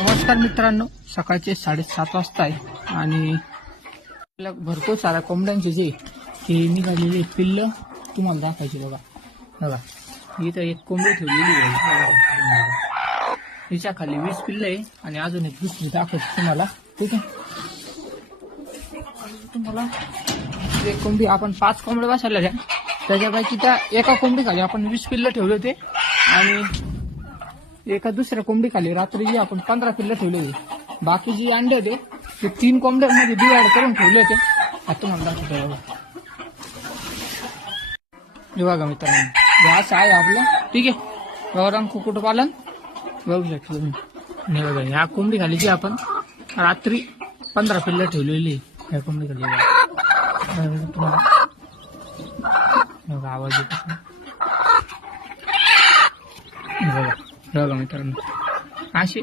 नमस्कार मित्रांनो, सकाळचे 7:30 वाजता आहे आणि आपल्या भरपूर साऱ्या कोंबड्यांचे जे ते निघालेले पिल्ल तुम्हाला दाखवायचे. बघा इथं एक कोंबडी ठेवलेली आहे, हिच्या खाली 20 पिल्ल आहे आणि अजून एक दुसरी दाखवायची तुम्हाला. ठीक आहे, तुम्हाला एक कोंबडी आपण 5 कोंबड्या बसवल्या त्या, त्याच्यापैकी त्या एका कोंबडी खाली आपण 20 पिल्ल ठेवले होते आणि एका दुसऱ्या कोंबडी खाली रात्री जी आपण 15 पिल्ल ठेवले होते. बाकी जी अंडे होते ते 3 कोंबड्यांमध्ये डिवाइड करून ठेवले होते. आता तुम्हाला दाखवतो. बघा मित्रांनो, हे असं आहे आपलं. ठीक आहे, गौराम कुक्कुटपालन बघू शकतो तुम्ही. आणि बघा ह्या कोंबडी खाली जी आपण रात्री 15 पिल्ल ठेवलेली ह्या कोंबडी खाली बघा आवाज येतो. बघा मित्रांनो, असे